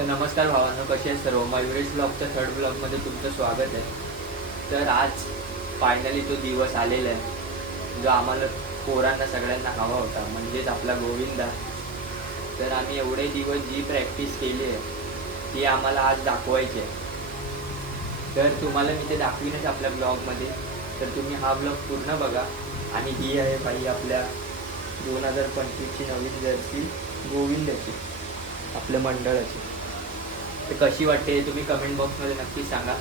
तर नमस्कार भावांनो, कसे आहेत सर्व. मयुरेश ब्लॉगच्या थर्ड ब्लॉगमध्ये तुमचं स्वागत आहे. तर आज फायनली तो दिवस आलेला आहे जो आम्हाला पोरांना सगळ्यांना हवा होता, म्हणजेच आपला गोविंदा. तर आम्ही एवढे दिवस जी प्रॅक्टिस केली आहे ती आम्हाला आज दाखवायची आहे. तर तुम्हाला मी ते दाखवीनच आपल्या ब्लॉगमध्ये. तर तुम्ही हा ब्लॉग पूर्ण बघा. आणि ही आहे बाई आपल्या 2025ची नवीन जर्सी गोविंदाची, आपल्या मंडळाची. तर कशी वाटते तुम्ही कमेंट बॉक्समध्ये नक्की सांगा.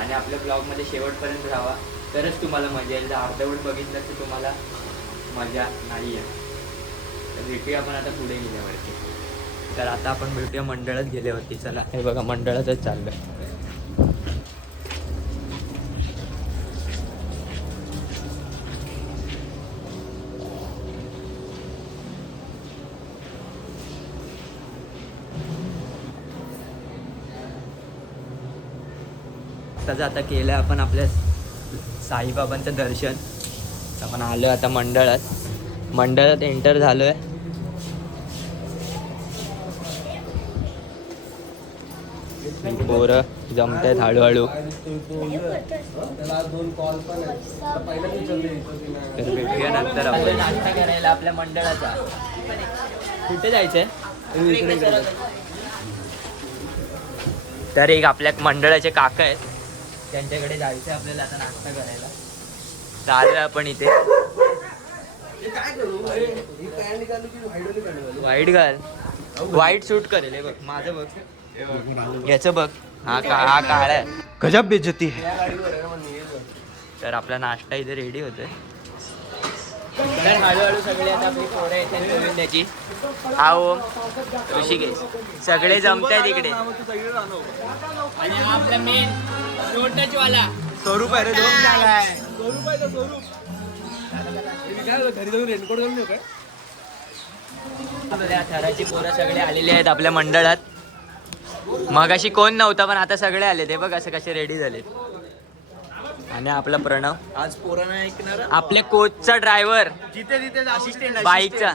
आणि आपल्या ब्लॉगमध्ये शेवटपर्यंत राहा, तरच तुम्हाला मजा येईल. जर अर्धवट बघितलं तर तुम्हाला मजा नाही आहे. तर भेटूया आपण आता पुढे गेल्यावरती. तर आता आपण भेटूया मंडळात गेल्यावरती. चला, हे बघा मंडळातच चाललं आहे. त्याचं आता केलं आपण आपल्या साईबाबांचं दर्शन. आपण आलो आता मंडळात एंटर झालो आहे. पोरं जमत आहेत हळूहळू. तर भेटूया नंतर आपण नाश्ता करायला आपल्या मंडळाचा. कुठे जायचंय? तर एक आपल्या मंडळाचे काका आहेत, त्यांच्याकडे जायचं आपल्याला आता नाश्ता करायला. चालू आपण इथे. व्हाईट घाल, व्हाईट सूट करेल. हे बघ माझं बघ, याचं बघ. हा काळा आहे. गजब बेइज्जती है. तर आपला नाश्ता इथे रेडी होतोय. तर हळूहळू सगळे आता आपली पोरं येते गोविंदाची. हा ओम, ऋषिकेश सगळे जमतायत इकडे. आणि हा आपला मेन नोटच वाला स्वरूप आहे रे. दोन जागा आहे. स्वरूप आहे. स्वरूप घरी जाऊन रेनकोट घेऊन येऊ काय? आपल्या थराची पोरं सगळे आलेले आहेत आपल्या मंडळात. मगाशी कोण नव्हता पण आता सगळे आले. ते बघ असं कसे रेडी झाले. आणि आपला प्रणव आज पोरांना ऐकणार. आपले कोचचा ड्रायव्हर, जिथे तिथे असिस्टंट बाईकचा.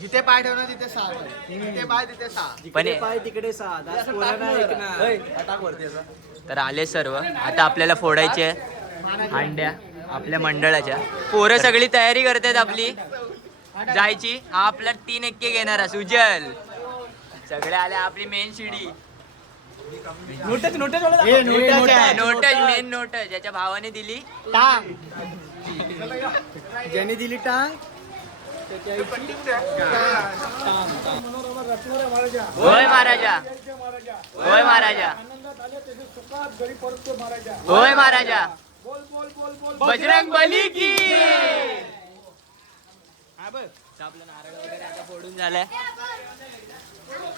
जिथे पाय ठेवणार तिथे 6, जिथे पाय तिथे 6, पण पाय तिकडे 6. आज पोरांना ऐकणार. टाक वरती असा. तर आले सर्व. आता आपल्याला फोडायचे आहे हांड्या आपल्या मंडळाच्या. पोरं सगळी तयारी करतात आपली जायची. हा आपला 3 एक्के घेणारा सुजल. सगळे आले. आपली मेन शिडी नोटच मेन नोटच ज्याच्या भावाने दिली टांग. ज्याने दिली टांग. होय महाराजा, होय महाराजा, होय महाराजा. बजरंग बली की. आपलं नारळ वगैरे आता फोडून झालंय.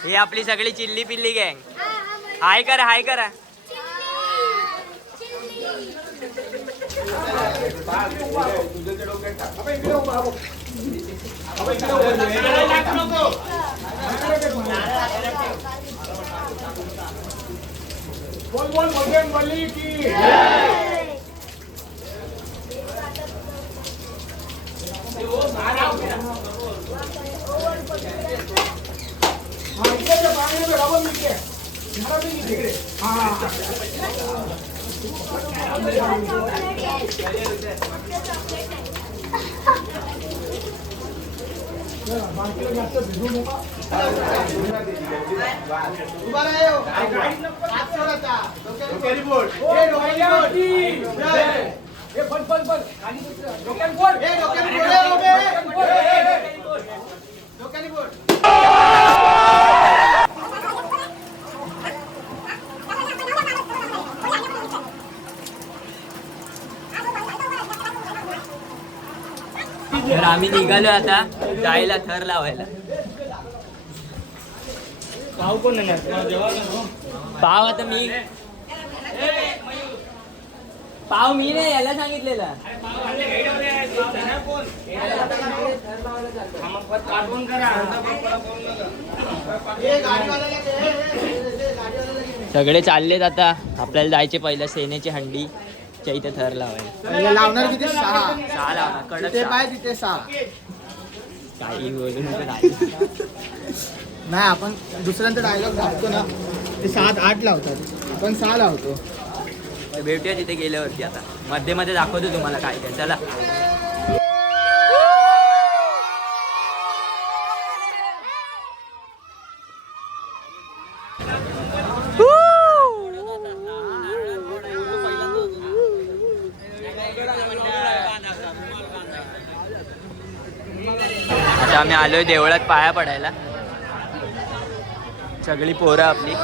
ही आपली सगळी चिल्ली पिल्ली गँग. हाय करा, हाय करा. बोल बोल बजरंग बली की. तर आम्ही निघालो आता जायला थर लावायला. पाव कोण पाव आता मी पाव मी नाही याला सांगितलेला. सगळे चाललेत आता. आपल्याला जायचे पहिलं सेनेची हंडी इथे थर लावायला. लावणार किती? 6 लावणार. कडक तिथे पाय तिथे 6. काही बोलू नको. नाही आपण दुसऱ्यांचा डायलॉग दाखवतो ना. ते 7-8 लावतात, आपण 6 लावतो. भेटूया तिथे गेल्यावरती. आता मध्ये मध्ये दाखवतो तुम्हाला काय काय. चला. आता आम्ही आलोय देवळात पाया पडायला. सगळी पोरं आपली.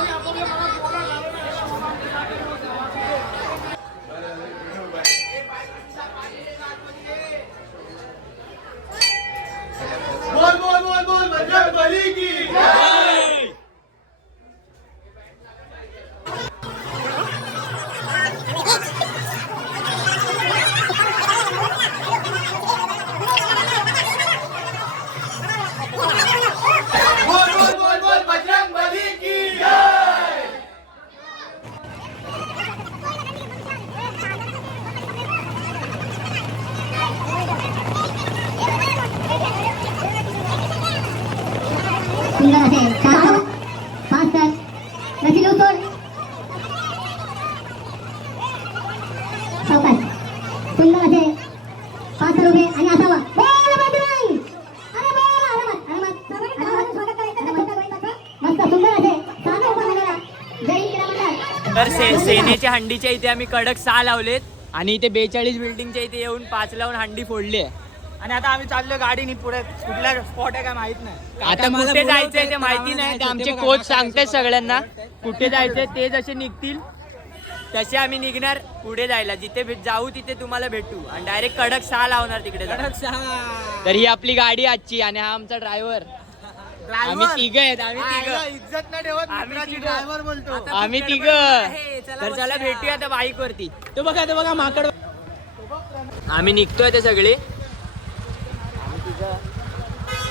बोल बोल बोल बोल बजरंग बली की जय. बोल बोल बोल बोल बजरंग बली की जय. सुंदर असे 4 5 रसिलो सोड सावकाश. सुंदर असे 5 उभे आणि असावा. बोल बजरंग. अरे बोल. मस्त सुंदर असे 7 उभा झालेला जय क्रीडा मंडळ. तर सेनेच्या हंडीच्या इथे आम्ही कडक 6 लावलेत आणि इथे 42 बिल्डिंगच्या इथे येऊन 5 लावून हंडी फोडली आहे. आणि आता आम्ही चाललो गाडीने पुढे. कुठला स्पॉट आहे काय माहित नाही. आता कुठे जायचंय ते माहिती नाही. ते आमचे कोच सांगतात सगळ्यांना कुठे जायचंय. ते जसे निघतील तसे आम्ही निघणार पुढे जायला. जिथे जाऊ तिथे तुम्हाला भेटू आणि डायरेक्ट कडक 6 लावणार तिकडे. तर ही आपली गाडी आजची आणि हा आमचा ड्रायव्हर. आम्ही तिघ आहेत. इज्जत नाही ठेवत. मित्राची ड्रायव्हर बोलतो. आम्ही तिघ. तर चला भेटूया आता बाईक वरती. तो बघा माकड. आम्ही निघतोय ते सगळे.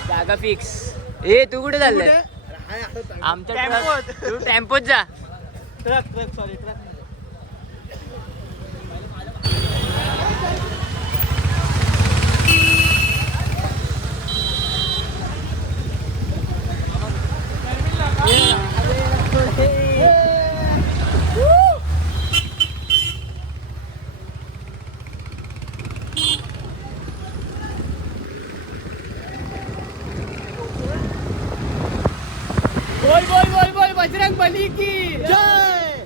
जागा फिक्स. ए तू कुठे चाललंय? आमच्या तू टेम्पोत जा. Truck sorry truck. बोल बोल बोल बोल बजरंग बली की जय.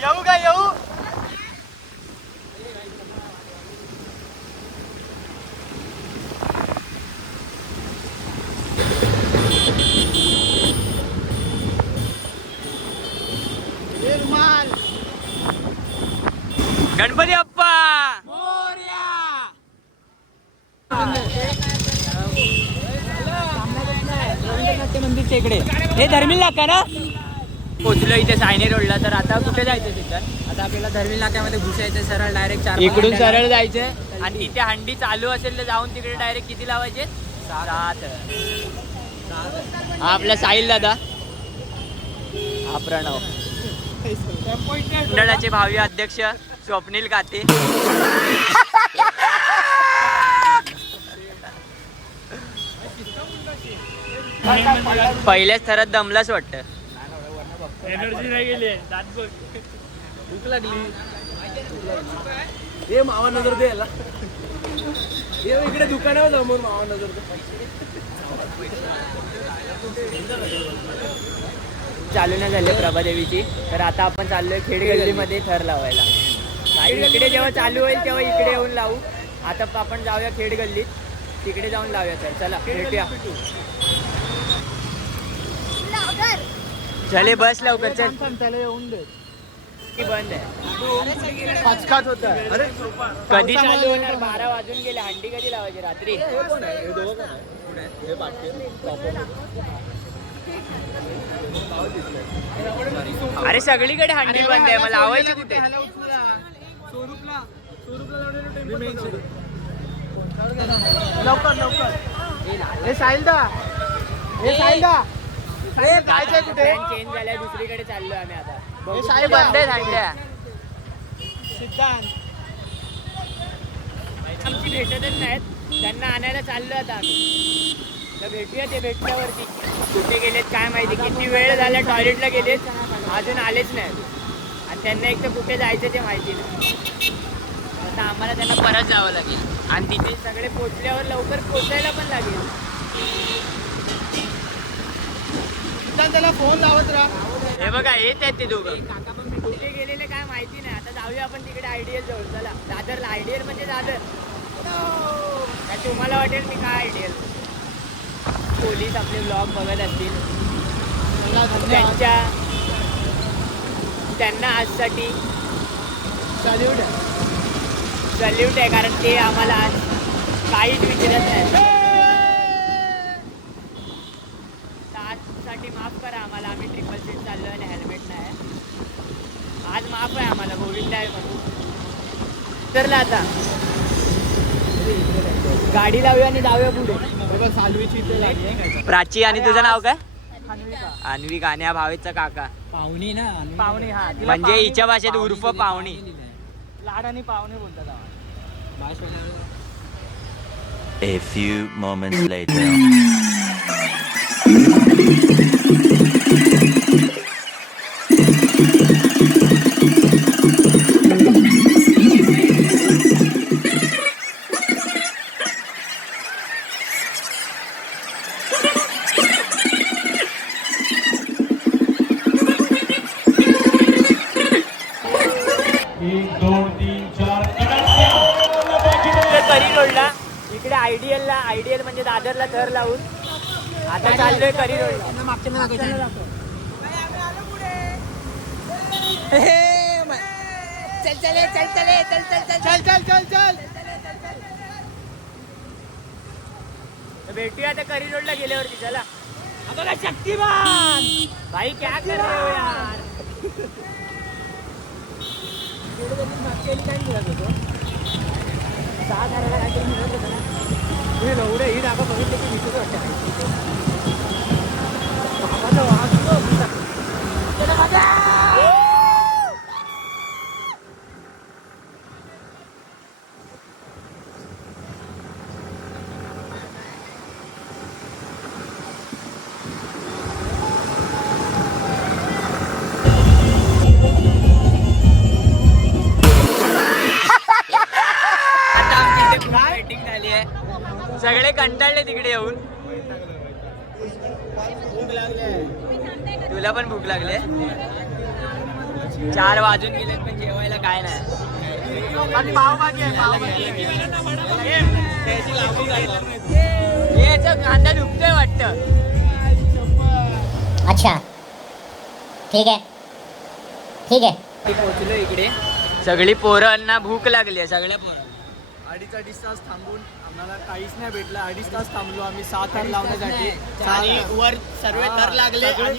येऊ का येऊ. गणपती बाप्पा. मंदिरच्या इकडे हे धर्मिल नाका ना. पोचलो इथे सायने रोडला. तर आता कुठे जायचं तिथं? आता आपल्याला धर्मिल नाक्यामध्ये घुसायचं सरळ डायरेक्ट 4 इकडून सरळ जायचं आणि तिथे हंडी चालू असेल तर जाऊन तिकडे डायरेक्ट किती लावायचे? 7. हा आपला साहिल दादा. हा प्रणव. मंडळाचे भावी अध्यक्ष स्वप्नील काते. पहिल्याच थरात दमलाच वाटतं. एनर्जी नाही गेली. भूक लागली. हे मावा नजर दे याला. हे इकडे दुकानावर समोर मावा नजर दे. चालू नाही झाली प्रभादेवीची. तर आता आपण चाललोय खेड गल्लीमध्ये थर लावायला. इकडे जेव्हा चालू होईल तेव्हा इकडे येऊन लावू. आता आपण जाऊया खेड गल्लीत. तिकडे जाऊन लावूया. तर चला भेटूया. चले बस लवकर चल. त्याला येऊन दे. की बंद आहे. पचकाच होत. अरे कधी चालू होणार? 12 वाजून गेले. हंडी कधी लावायची? रात्री. अरे सगळीकडे हंडी बंद आहे. मला लावायची कुठे? लवकर लवकर. हे साहिलदा. हे साहिलदा. जायचंय कुठे? चेंज झालाय. दुसरीकडे चाललोय आम्ही आता. हे साहेब बंद आहे हंड्या. सिद्धांत. आमची भेटतच नाहीत. त्यांना आणायला चाललोय आता आम्ही. भेटूया ते भेटल्यावरती. कुठे गेलेत काय माहिती, किती वेळ झाला टॉयलेटला गेलेत अजून आलेच नाही. आणि त्यांना एक तर कुठे जायचं ते माहिती नाही. आता आम्हाला त्यांना परत जावं लागेल आणि तिथे सगळे पोचल्यावर लवकर पोचायला पण लागेल. त्याला फोन लावत राहा. हे बघा येत आहेत ते दोघं. काका पण कुठे गेलेले काय माहिती नाही. आता जाऊया आपण तिकडे आयडियल जवळ. चला दादरला. आयडियल म्हणजे दादर. काय तुम्हाला वाटेल मी काय आयडियल. पोलीस आपले ब्लॉग बघत असतील त्यांना आजसाठी सल्यूट आहे. कारण ते आम्हाला आज काहीच विचारत नाही. आजसाठी माफ करा आम्हाला. आम्ही ट्रिपल सीट चाललो आणि हेल्मेट नाही. आज माफ आहे आम्हाला. गोविंद आहे म्हणून उतरला. आता गाडी लावूया आणि जाऊया पुढे. प्राची. आणि तुझं नाव काय? अन्विका. आणि हा भावेशचा काका पाहुणी ना. पाहुणी. हा म्हणजे हिच्या भाषेत उर्फ पाहुणी. लाड आणि पाहुणे बोलतात. A few moments later. करिरोडला. इकडे आयडियल म्हणजे दादरला थर लावून आता चाललोय करिरोडला. भेटूया आता करिरोडला गेल्यावरती. चला. बघा शक्तिमान भाई क्या कर रहे हो यार. ही जागा बघितली की विसरू सगळे कंटाळले तिकडे येऊन. तुला पण भूक लागले. 4 वाजून गेलेत पण जेवायला काय नाही. कांदा दुखतोय वाटतं. अच्छा ठीक आहे. पोहोचलो इकडे. सगळी पोरांना भूक लागली आहे. सगळ्या पोरं 2.5 तास थांबून आम्हाला काहीच नाही भेटलं. 2.5 तास थांबलो आम्ही 6 थर लावण्यासाठी. आणि वर सर्व थर लागले आणि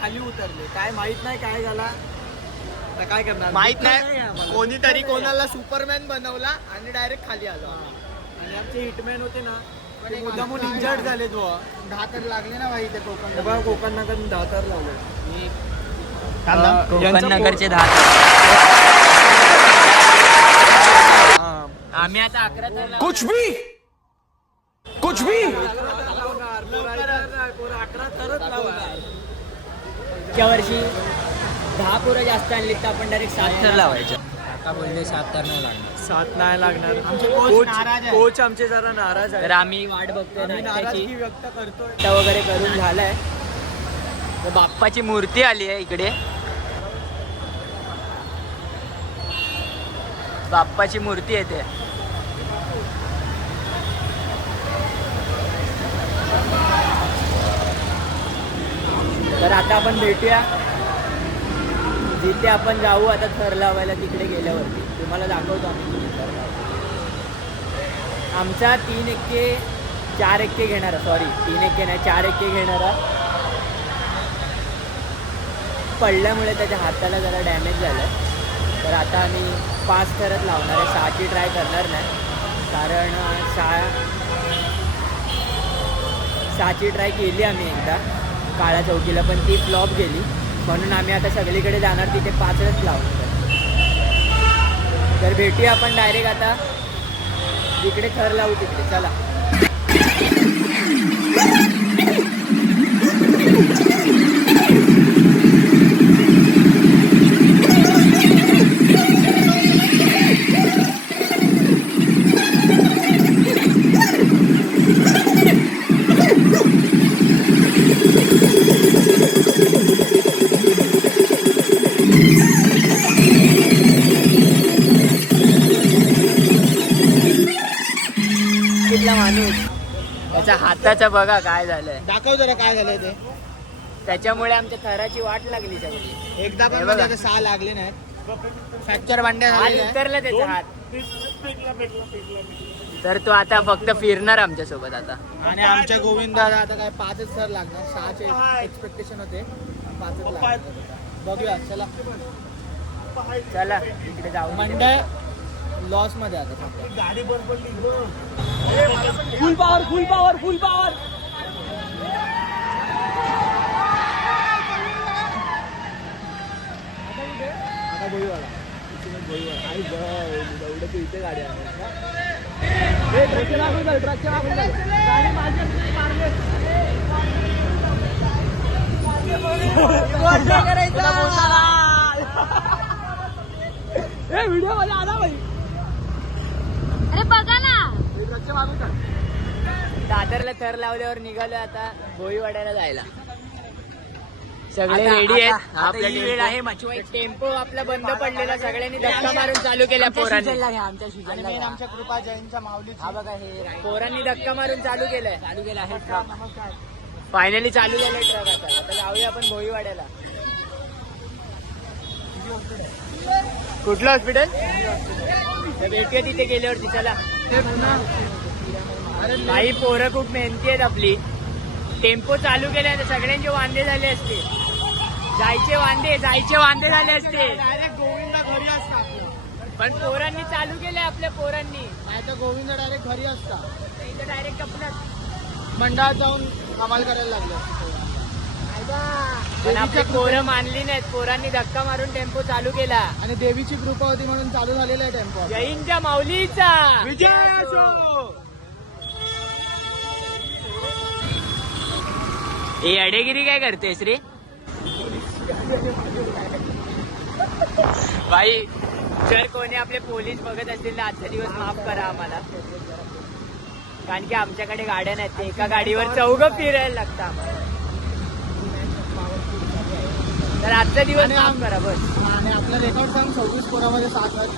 खाली उतरले. काय माहित नाही काय झाला. आता काय करणार माहित नाही. कोणीतरी कोणाला सुपरमॅन बनवला आणि डायरेक्ट खाली आलो. आणि आमचे हिटमॅन होते ना ते मुद्दामून इंजर्ड झाले. 10 थर लागले ना भाई. ते कोकण नगर 10 थर लावले. कोकण नगरचे 10. आम्ही आता 11 थर. कुछ भी 11 थरच लावणार. पुढच्या वर्षी 10 पोरं जास्त आणली तर आपण डायरेक्ट 7 थर लावायचं. काका बोलले 7 थर नाही लागणार. 7 नाही लागणार. आमचे कोच आमचे जरा नाराज आहे. तर आम्ही वाट बघतोय नाराजगी नाश्त्याची. व्यक्त करतोय. नाश्ता वगैरे करून झालाय. तर बाप्पाची मूर्ती आली आहे इकडे. बाप्पाची मूर्ती येते. तर आता आपण भेटूया जिथे आपण जाऊ आता थर लावायला. तिकडे गेल्यावरती तुम्हाला दाखवतो आम्ही किती थर लावतो. आमचा 3 एक्के 4 एक्के घेणारा. सॉरी 3 एक्के नाही 4 एक्के घेणारा पडल्यामुळे त्याच्या हाताला जरा डॅमेज झालं. तर आता आम्ही 5 थरच लावणार आहे. 6ची ट्राय करणार नाही. कारण 6ची ट्राय केली आम्ही एकदा काळा चौकीला पण ती फ्लॉप गेली. म्हणून आम्ही आता सगळीकडे जाणार तिथे 5च लावणार. तर भेटूया आपण डायरेक्ट आता जिकडे थर लावू तिकडे. चला. हाताचं बघा काय झालंय. दाखव जरा काय झालंय ते. त्याच्यामुळे आमच्या थराची वाट लागली सगळी. एकदा पण हे बघा. म्हणजे सहा लागले नाहीत. फ्रॅक्चर भांड्या हात उतरला त्याचा हात. तर तो आता फक्त फिरणार आमच्या सोबत आता. आणि आमच्या गोविंदाला आता काय 5च सर लागणार. 6चे एक्सपेक्टेशन होते, 5च लागणार. बघूया चला. चला तिकडे जाऊ. मंडळ लॉस मध्ये आता गाडी बंद पडली. फुल पॉवर फुल पॉवर फुल पॉवर. आता गोळीवाला इथे गाडी आहे. ट्रकच्या मागून चल, ट्रकच्या मागून चल. गाडी माझी मारले. व्हिडिओ मध्ये आला भाई. अरे बघा ना. ट्रकच्या मागून चल. दादरला थर लावल्यावर निघालो आता भोईवाड्याला जायला. सगळे आता- रेडी आहेत. आता आपल्या ही वेळ आहे टेम्पो आपला बंद पडलेला. सगळ्यांनी धक्का मारून चालू केल्या पोरांनी. आणि मेन आमच्या कृपा जैनच्या माऊलीची. हा बघा हे पोरांनी धक्का मारून चालू केलंय. चालू केलं आहे ट्रक. फायनली चालू झालंय ट्रक. आता जाऊया आपण भोईवाड्याला. कुठलं हॉस्पिटल? भेटूया तिथे गेल्यावरती. चला भाई, पोरं खूप मेहनती आहेत आपली. टेम्पो चालू केले तर सगळ्यांचे वांदे झाले असते. जायचे वांदे झाले असते. डायरेक्ट गोविंदा घरी असतात. पण पोरांनी चालू केले आपल्या पोरांनी. नाही तर गोविंदा डायरेक्ट घरी असतात. इथं डायरेक्ट आपलं मंडळात जाऊन कमाल करायला लागलं. पण आपली पोरं मानली नाहीत. पोरांनी धक्का मारून टेम्पो चालू केला. आणि देवीची कृपा होती म्हणून चालू झालेला आहे टेम्पो. जैनच्या माऊलीचा विजय असो. हे अडेगिरी काय करतेस रे भाई? जर कोणी आपले पोलीस बघत असतील तर आजचा दिवस माफ करा आम्हाला. कारण की आमच्याकडे गाड्या नाहीत. ते एका गाडीवर चौघं फिरायला लागतं आम्हाला. तर आजचा दिवस माफ करा बस. आणि आपलं रेकॉर्ड सांग 26 पोरामध्ये 7 आहेत.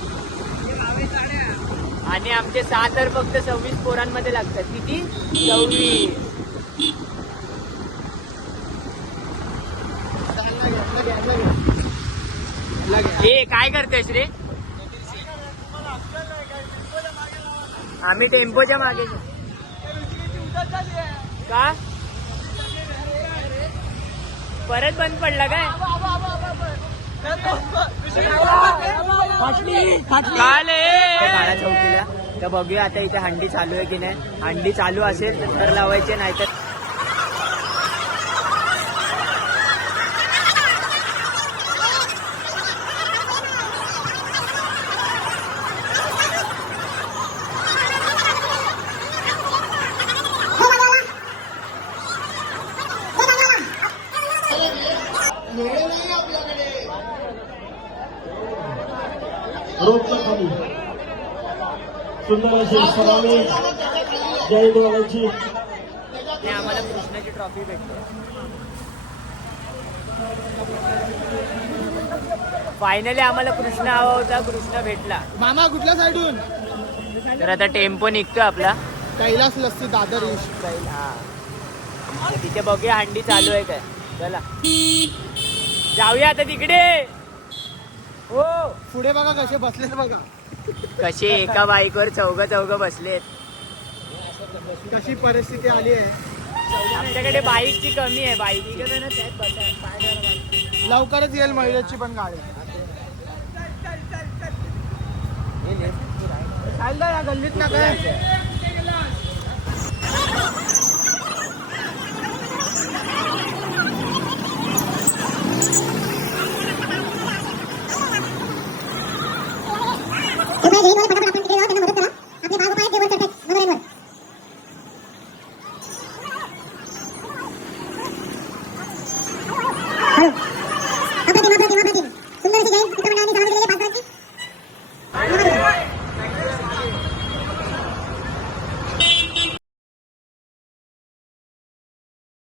आणि आमचे 7 तर फक्त 26 पोरांमध्ये लागतात. किती? 26. हे काय करतेस रे? आम्ही टेम्पोच्या मागे. का परत बंद पडला काय? काळा चौकीला. तर बघूया आता इथे हंडी चालू आहे की नाही. हंडी चालू असेल तर थर लावायचे, नाही तर रोडच्या खाली सुंदर अशी सलामी जयदेवाची. आम्हाला कृष्णाची ट्रॉफी भेटते. फायनली आम्हाला कृष्ण हवा होता. कृष्ण भेटला. मामा कुठल्या साईडून? तर आता टेम्पो निघतो आपला. कैलास लस्सी दादर ईस्ट. हा, तिथे बघूया हंडी चालू आहे काय. चला जाऊया आता तिकडे. हो, पुढे बघा कसे बसलेत बघा. कसे एका बाईकवर चौघ बसलेत. कशी परिस्थिती आली आहे. आमच्याकडे बाईकची कमी आहे. बाईक लवकरच येईल महिलेची पण गाडी. चाललं या गल्लीत ना काय. तुम्ही घरी मला फटाफट आपण तिकडे जाऊ, त्यांना मदत करा. आपले भाऊ आहेत ते वर करतात बरोबर.